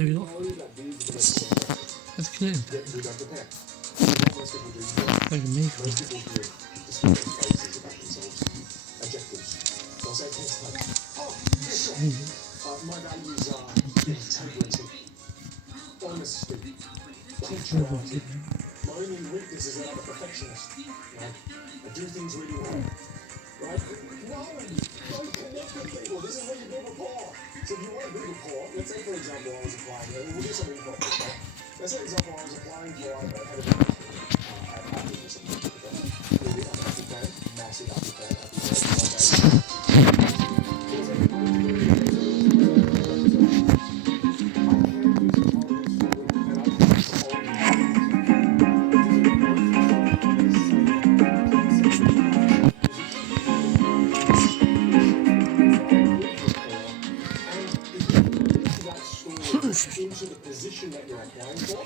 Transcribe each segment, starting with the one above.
take it off. That's clear. Like a makeup. My values are integrity, honesty, punctuality. My only weakness is that I'm a perfectionist. Right? I do things really well. Right? No, don't connect with people. This is where you build rapport. So if you want to build rapport, let's say for example I was applying, we'll do something for this, right? Let's say for example I was applying for a head of at Apple or something. Really, I'm an Apple fan, massive Apple fan, into the position that you're applying for.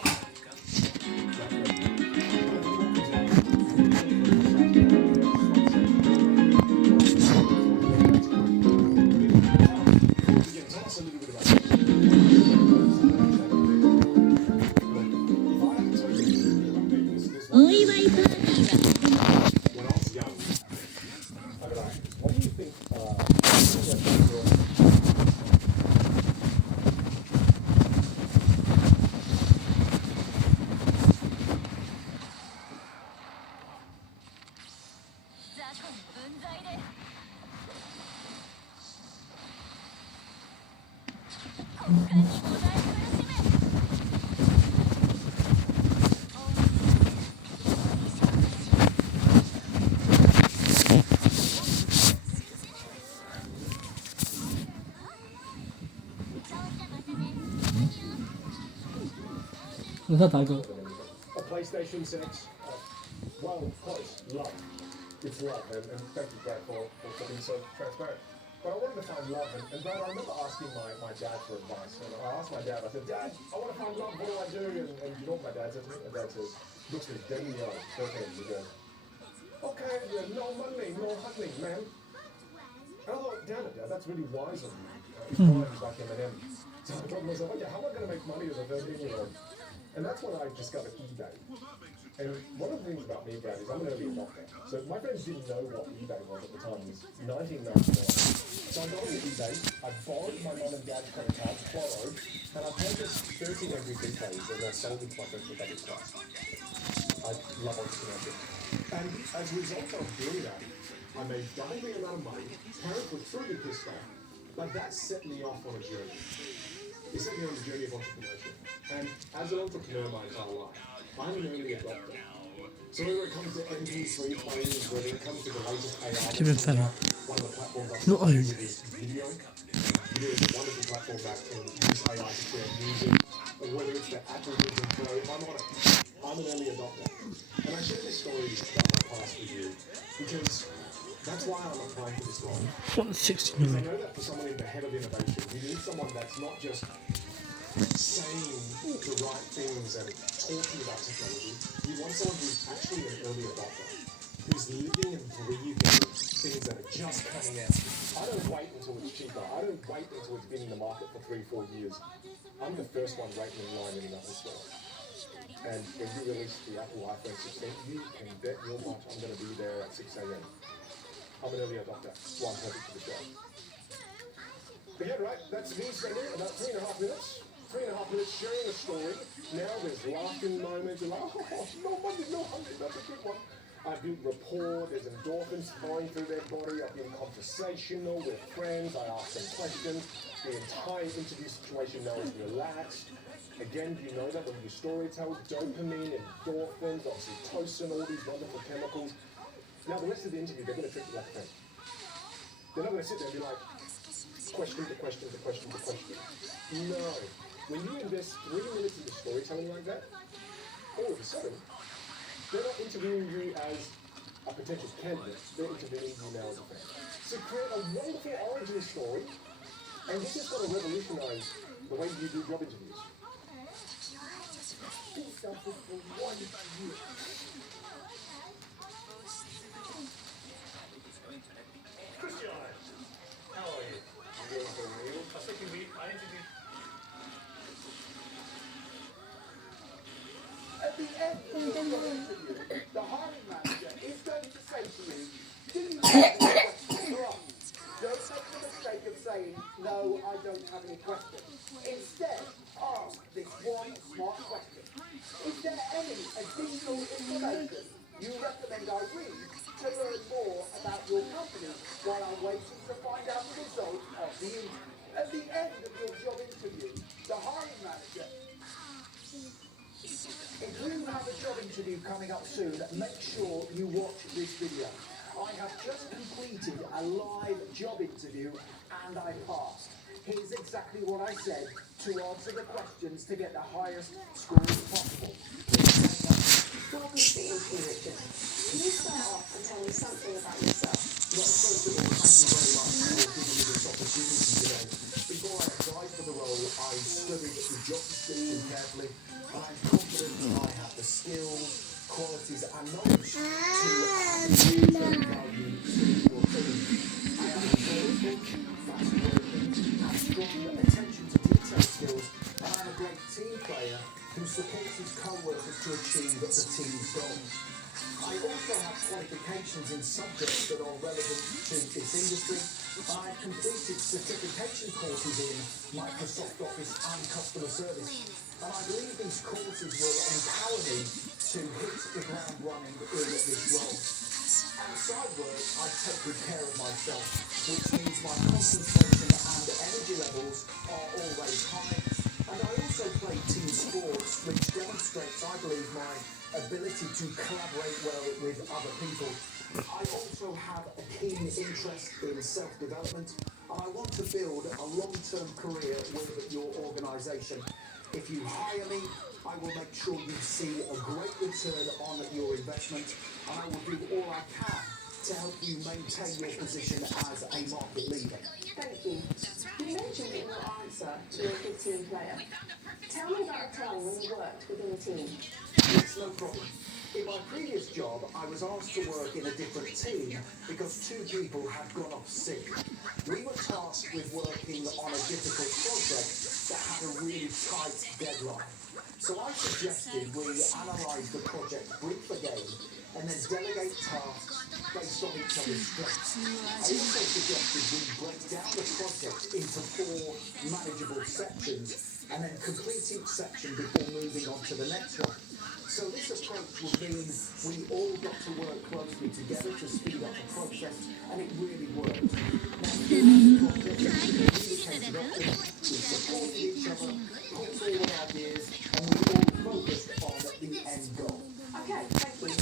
When I was young, what do you think? A PlayStation 6, well, close, love. It's love, and thank you, Brad, for being so transparent. But I wanted to find love, and Brad, I remember asking my dad for advice. And I asked my dad, I said, Dad, I want to find love, what do I do? And you know what my dad said to me? My dad says, looks at me dead in the eye, okay, you go, okay, no money, no honey, man. And I thought, damn it, Dad, that's really wise of you. It's wise like M&M. So I thought to myself, okay, how am I going to make money as a 13-year-old? And that's when I discovered eBay. And one of the things about me, Brad, is I'm an early adopter. So my friends didn't know what eBay was at the time. It was 1999. So I got on eBay, I borrowed my mum and dad's credit cards, borrowed, and I purchased 13 MVP plays and I sold them to my friends for double price. I love entrepreneurship. And as a result of doing that, I made double the amount of money. Parents were truly pissed off. But that set me off on a journey. It set me on the journey of entrepreneurship. And as an entrepreneur my entire life, I'm an early adopter. So whether it comes to MP3 players, whether it comes to the latest AI, one of the platforms I use is video. Video is a wonderful platform that can use AI to create music, or whether it's the Apple Vision Pro, I'm on it. I'm an early adopter. And I share this story about my past with you because that's why I'm applying for this role. Because I know that for someone in the head of innovation, you need someone that's not just saying the right things and talking about technology. You want someone who's actually an early adopter, who's living and breathing things that are just coming out. I don't wait until it's cheaper. I don't wait until it's been in the market for 3-4 years. I'm the first one waiting in line in that store. And when you release the Apple iPhone 16, you can bet your butt I'm going to be there at 6 a.m. I'm an early adopter. One perfect for the show. But yeah, right, that's me spending about 3.5 minutes. 3.5 minutes sharing a story. Now there's laughing moments. You're like, oh, no money, no honey, that's a good one. I build rapport, there's endorphins flowing through their body. I've been conversational with friends. I ask them questions. The entire interview situation now is relaxed. Again, you know that when you storytell, dopamine, endorphins, oxytocin, all these wonderful chemicals. Now the rest of the interview, they're going to treat you like a friend. They're not going to sit there and be like, question to question to question to question. No. When you invest 3 minutes into storytelling like that, all of a sudden, they're not interviewing you as a potential candidate, they're interviewing you now as a friend. So create a wonderful origin story, and this is going to revolutionize the way you do job interviews. Christian, how are you? I'm doing so well. I was thinking I interviewed At the end of your job interview, the hiring manager is going to say to you, do you have any questions for us? Don't make the mistake of saying, no, I don't have any questions. Instead, ask this one smart question. Is there any additional information you recommend I read to learn more about your company while I'm waiting to find out the result of the interview? At the end of your job interview, the hiring manager... If you have a job interview coming up soon, make sure you watch this video. I have just completed a live job interview and I passed. Here's exactly what I said to answer the questions to get the highest scores possible. Welcome to the interview, Richard. Can you start off and tell me something about yourself? Well, first of all, thank you very much for giving me this opportunity today. Before I applied for the role, I studied the job description carefully, and I'm confident I have the skills, qualities, and knowledge to add value to your team. I am thoughtful, fast-working, have strong attention to detail skills, and I'm a great team player who supports his co-workers to achieve the team's goals. I also have qualifications in subjects that are relevant to this industry, and I've completed certification courses in Microsoft Office and customer service, and I believe these courses will empower me to hit the ground running in this role. Outside work, I take good care of myself, which means my concentration and energy levels are always high, and I also play team sports, which demonstrates, I believe, my ability to collaborate well with other people. I also have a keen interest in self-development, and I want to build a long-term career with your organisation. If you hire me, I will make sure you see a great return on your investment, and I will do all I can to help you maintain your position as a market leader. Thank you. You mentioned in your answer you're a good team player. Tell me about a time when you worked within a team. Yes, no problem. In my previous job, I was asked to work in a different team because two people had gone off sick. We were tasked with working on a difficult project that had a really tight deadline. So I suggested we analyse the project brief again and then delegate tasks based on each other's strengths. I also suggested we break down the project into 4 manageable sections and then complete each section before moving on to the next one. So this approach would mean we all got to work closely together to speed up the process, and it really worked. Now, throughout the project, we communicated often, we supported each other, put forward ideas, and we all focused on the end goal. Okay, thank you.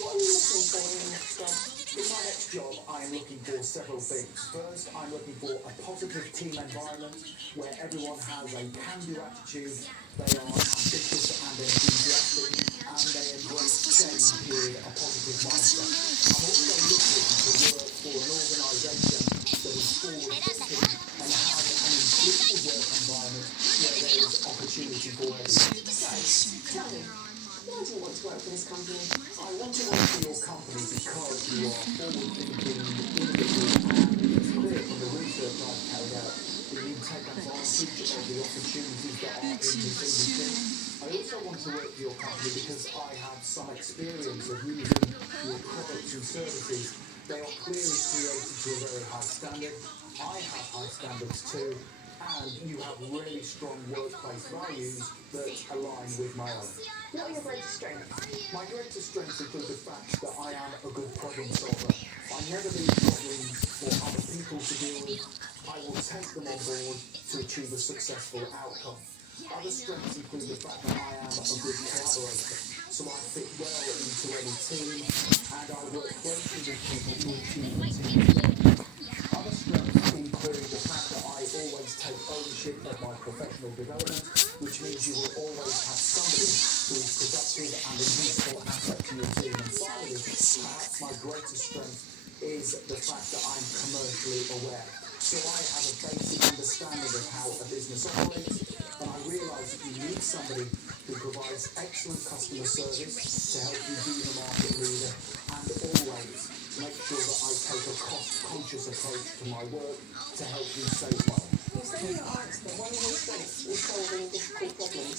What are you looking for in your next job? In my next job, I am looking for several things. First, I'm looking for a positive team environment where everyone has a can-do attitude, they are ambitious and enthusiastic, and they embrace change with a positive mindset. I'm also looking to work for an organisation that is forward-thinking and has an inclusive work environment where there is opportunity for everyone. So, tell me, why do you want to work for this company? I want to work for your company because you are forward-thinking, innovative, and it's clear from the research I've carried out that you take advantage of the opportunities that are in this industry. I also want to work for your company because I have some experience of using your products and services. They are clearly created to a very high standard. I have high standards too, and you have really strong workplace values that align with my own. What are your greatest strengths? My greatest strengths include the fact that I am a good problem solver. I never leave problems for other people to deal with. I will take them on board to achieve a successful outcome. Other strengths include the fact that I am a good collaborator, so I fit well into any team, and I work closely with people to achieve the team's goals. Other strengths include the fact that I always take ownership of my professional development, which means you will always have somebody who is productive and a useful asset to your team. And finally, perhaps my greatest strength is the fact that I'm commercially aware. So I have a basic understanding of how a business operates, and I realise that you need somebody who provides excellent customer service to help you be the market leader, and always make sure that I take a cost-conscious approach to my work to help you save money. You say in your answer that one of your strengths is solving difficult problems.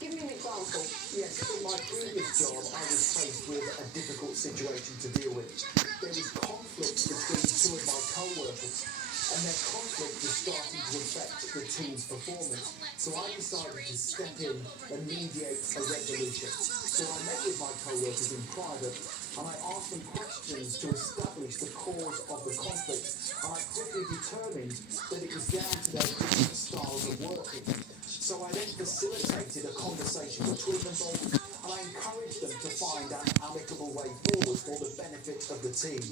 Give me an example. Yes, in my previous job, I was faced with a difficult situation to deal with. There was conflict between two of my co-workers, and their conflict was starting to affect the team's performance. So I decided to step in and mediate a resolution. So I met with my co-workers in private, and I asked them questions to establish the cause of the conflict. And I quickly determined that it was down to their different styles of working. So I then facilitated a conversation between them both, and I encouraged them to find an amicable way forward for the benefit of the team.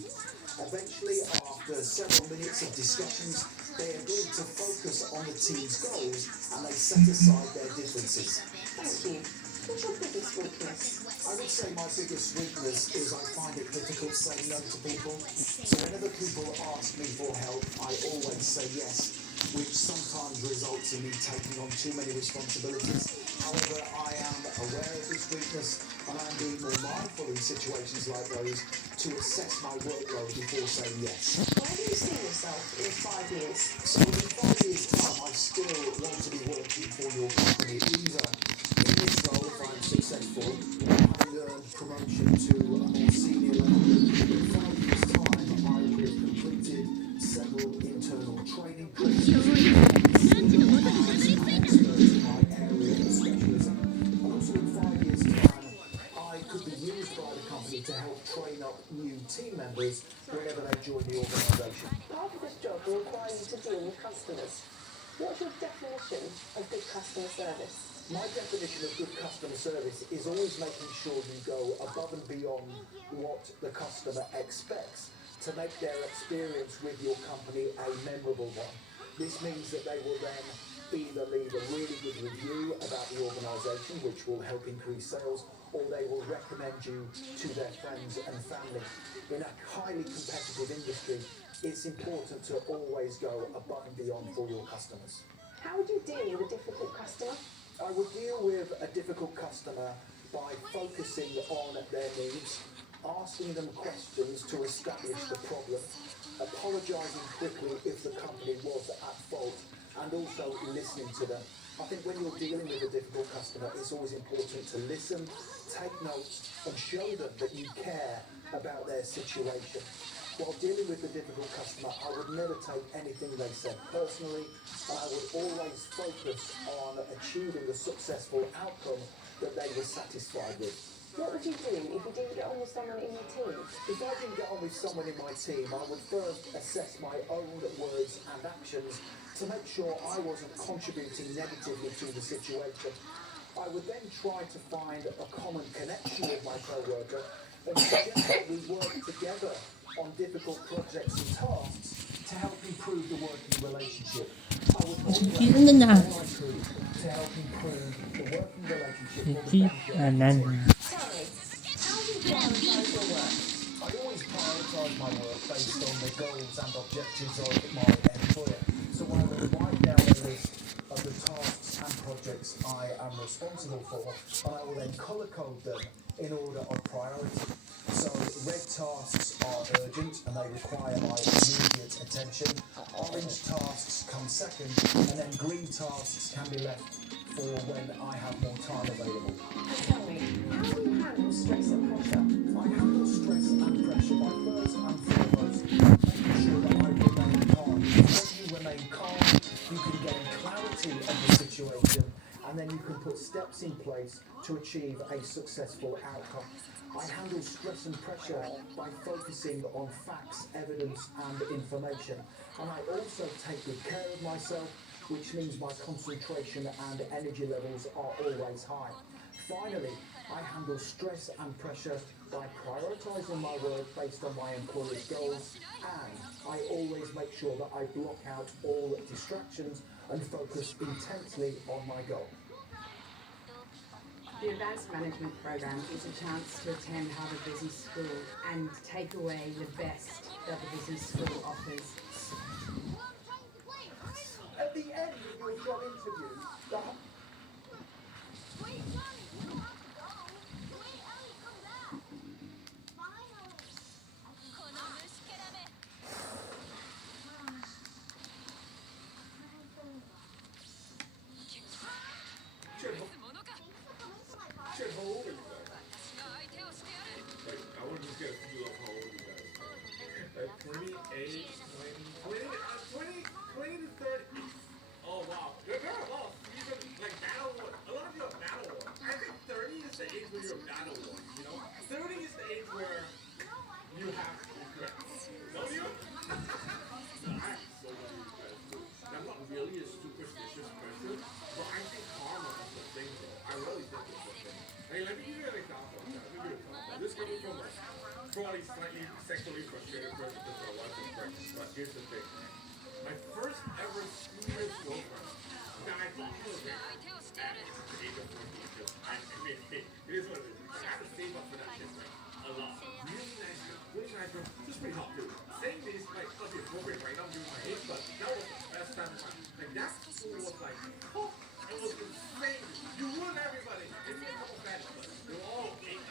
Eventually, after several minutes of discussions, they agreed to focus on the team's goals, and they set aside their differences. Thank you. What's your biggest weakness? I would say my biggest weakness is I find it difficult saying no to people. So whenever people ask me for help, I always say yes, which sometimes results in me taking on too many responsibilities. However, I am aware of this weakness, and I'm being more mindful in situations like those to assess my workload before saying yes. Where do you see yourself in 5 years? So in 5 years' time, I still want to be working for your company, either in this role if I'm successful, or having earned promotion to a more senior level. In 5 years' time, I will have completed several internal training courses, and expert in my area of specialism. And also in 5 years' time, I could be used by the company to help train up new team members whenever they join the organisation. Part of this job will require you to deal with customers. What's your definition of good customer service? My definition of good customer service is always making sure you go above and beyond what the customer expects to make their experience with your company a memorable one. This means that they will then either leave a really good review about the organisation, which will help increase sales, or they will recommend you to their friends and family. In a highly competitive industry, it's important to always go above and beyond for your customers. How would you deal with a difficult customer? I would deal with a difficult customer by focusing on their needs, asking them questions to establish the problem, apologising quickly if the company was at fault, and also listening to them. I think when you're dealing with a difficult customer, it's always important to listen, take notes, and show them that you care about their situation. While dealing with a difficult customer, I would never take anything they said personally, and I would always focus on achieving a successful outcome that they were satisfied with. What would you do if you didn't get on with someone in your team? If I didn't get on with someone in my team, I would first assess my own words and actions to make sure I wasn't contributing negatively to the situation. I would then try to find a common connection with my co-worker and suggest that we work together on difficult projects and tasks to help improve the working relationship. I would always do all I could to help improve the working relationship for the benefit of the team. Tell me, how do you prioritise your work? I always prioritise my work based on the goals and objectives of my employer. So I will write down a list of the tasks and projects I am responsible for, and I will then colour code them in order of priority. So red tasks are urgent and they require my immediate attention. Orange tasks come second, and then green tasks can be left for when I have more time available. And tell me, how do you handle stress and pressure? I handle stress and pressure by first and foremost making sure that I remain calm. When you remain calm, you can gain clarity of the situation, and then you can put steps in place to achieve a successful outcome. I handle stress and pressure by focusing on facts, evidence and information, and I also take good care of myself, which means my concentration and energy levels are always high. Finally, I handle stress and pressure by prioritising my work based on my employer's goals, and I always make sure that I block out all distractions and focus intensely on my goal. The Advanced Management Programme is a chance to attend Harvard Business School and take away the best that the business school offers. At the end of your job interview, your dad award, you know? 30 is the age where you have regrets. Don't you? No, I have so many regrets. I'm not really a superstitious person, but I think karma is the thing, though. I really think it's the thing. Hey, let me give you an example. Okay? Let me give you an example. This coming from a probably slightly sexually frustrated person because my wife is pregnant. But here's the thing. My first ever serious girlfriend. Now I thought she was great at the age of 14. I mean, hey, it is what it is. I had to save up for that shit, like, a lot. Really nice girl. Really nice girl. Just pretty hot, too. Saying this might not be appropriate right now given my age, but that was the best time of my life. Like, that school was like, oh, it was insane. You ruined everybody. Maybe a couple baddies, but they were all 8, 9,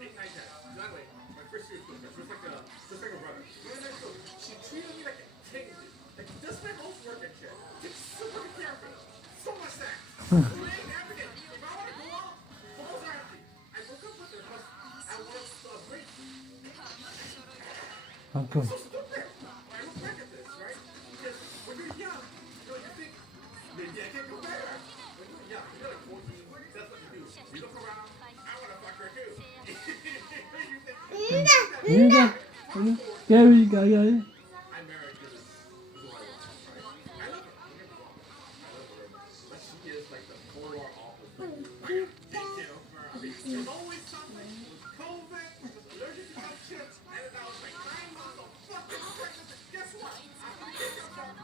10. 8, 9, 10. By the way, my first serious girlfriend, she was like a brother. Really nice girl. She treated me like a king, dude. Like, just my housework and shit. It's super careful. So much sex. Playing everything. If I want to go out, balls are empty. I broke up with her because I wanted to break. Uncle. So stupid. I look back at this, right? Because when you're young, you think, maybe I can do better. When you're young, you're like 14, that's what you do. You look around, I want to fuck her too. You think, Gary, go. I'm married to this who I love, right? I love her. Don't get me wrong. I love her. But she is like the polar opposite. I gotta take care of her. I mean, there's always something. It was COVID. I was allergic to some shit. And then I was like 9 months of fucking pregnant. Guess what? After we take care of her,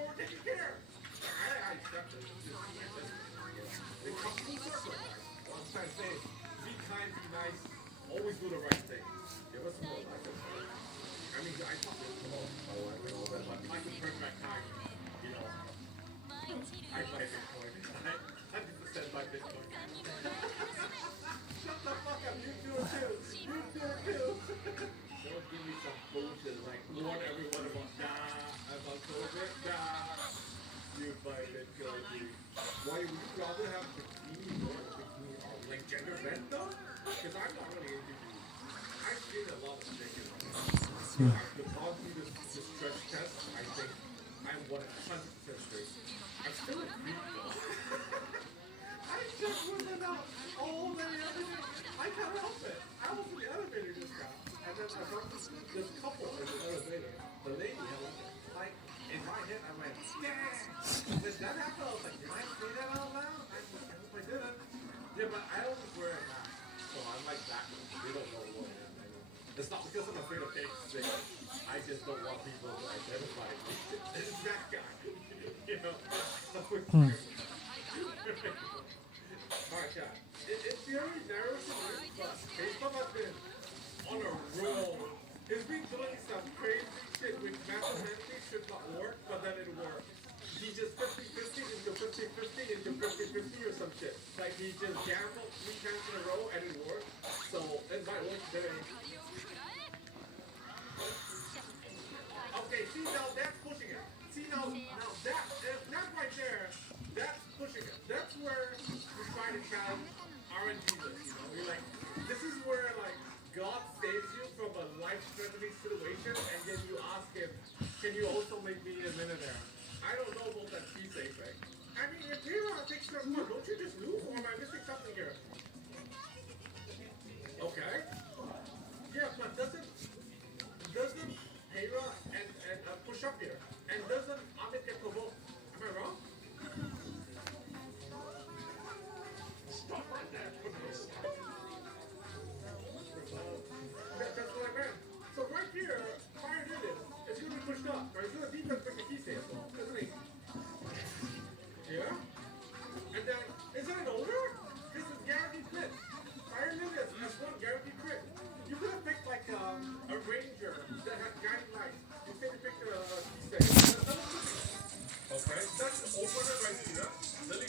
we're taking care. I accept it. This is my destiny. It comes full circle, guys. What I'm trying to say is, be kind, be nice, always do the right thing. Give us more life. I mean, I talk about my wife and all that, but I can turn back time, you know. I buy Bitcoin. I 100% buy Bitcoin. Shut the fuck up, you do it too. You do it too. Don't give me some bullshit like warn everyone about COVID. You buy Bitcoin, dude. Why would you rather have bikini or bikini or like gender bent though? Because I'm not really into you. I've seen a lot of shit, you know. I've gone through this stress test. I think I'm 100% straight. I'm still a freak though. I just wasn't out all day every day. I can't help it. I was in the elevator just now, and then I bumped this couple in the elevator. The lady had like in my head. I went, yeah. Did that happen? I was like, did I say that out loud? I hope I didn't. Yeah, but I always wear a mask, so I'm like backwards. They don't know who I am. It's not because I'm afraid of being sick. I just don't want people to identify me. It's that guy. You know? Alright, guys. It's very narrow to me, but K-pop has been on a roll. He's been doing some crazy shit which mathematically should not work, but then it works. He just 50-50 into 50-50 into 50-50 or some shit. Like he just gambled 3 times in a row and it worked. So it might work today. Okay, see now that's pushing it. See now that right there, that's pushing it. That's where you try to challenge RNG this, you know? You're like, this is where like God saves you from a life-threatening situation and then you ask him, can you also make me a millionaire? I don't know about that she thing. I mean, if Hero takes your one, don't you just lose or am I missing something here? Okay. Yeah, but doesn't Hera and push up here? And doesn't Amit get provoked? Am I wrong? Stop right there. That's what I meant. So right here, Fire did it. It's going to be pushed up. Right? It's going to defense make a key save, isn't it? Yeah? And then, isn't it over? This is guaranteed crit. Fire Lilius has one guaranteed crit. You could have picked like a ranger that has guiding lights. You could have picked a key save. Okay, that's the opener right here. Lily